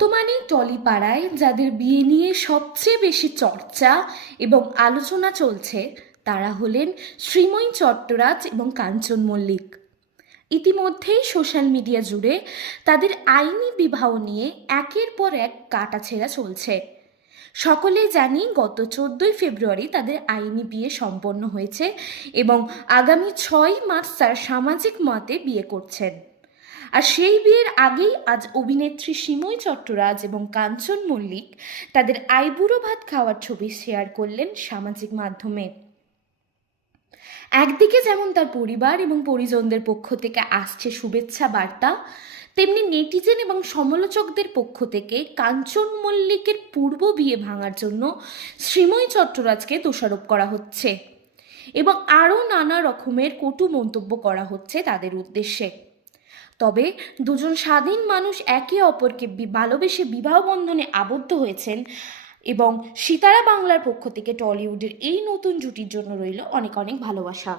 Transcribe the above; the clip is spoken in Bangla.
বর্তমানে টলিপাড়ায় যাদের বিয়ে নিয়ে সবচেয়ে বেশি চর্চা এবং আলোচনা চলছে তারা হলেন শ্রীময়ী চট্টরাজ এবং কাঞ্চন মল্লিক। ইতিমধ্যেই সোশ্যাল মিডিয়া জুড়ে তাদের আইনি বিবাহ নিয়ে একের পর এক কাটাছেঁড়া চলছে। সকলেই জানি গত 14ই ফেব্রুয়ারি তাদের আইনি বিয়ে সম্পন্ন হয়েছে এবং আগামী 6 মার্চ তারা সামাজিক মতে বিয়ে করছেন। আর সেই বিয়ের আগেই আজ অভিনেত্রী শ্রীময়ী চট্টরাজ এবং কাঞ্চন মল্লিক তাদের আইবুড়ো ভাত খাওয়ার ছবি শেয়ার করলেন সামাজিক মাধ্যমে। একদিকে যেমন তার পরিবার এবং পরিজনদের পক্ষ থেকে আসছে শুভেচ্ছা বার্তা, তেমনি নেটিজেন এবং সমালোচকদের পক্ষ থেকে কাঞ্চন মল্লিকের পূর্ব বিয়ে ভাঙার জন্য শ্রীময়ী চট্টরাজকে দোষারোপ করা হচ্ছে এবং আরও নানা রকমের কটু মন্তব্য করা হচ্ছে তাদের উদ্দেশ্যে। তবে দুজন স্বাধীন মানুষ একে অপরকে ভালোবেসে বিবাহ বন্ধনে আবদ্ধ হয়েছেন এবং সিতারা বাংলার পক্ষ থেকে টলিউডের এই নতুন জুটির জন্য রইল অনেক অনেক ভালোবাসা।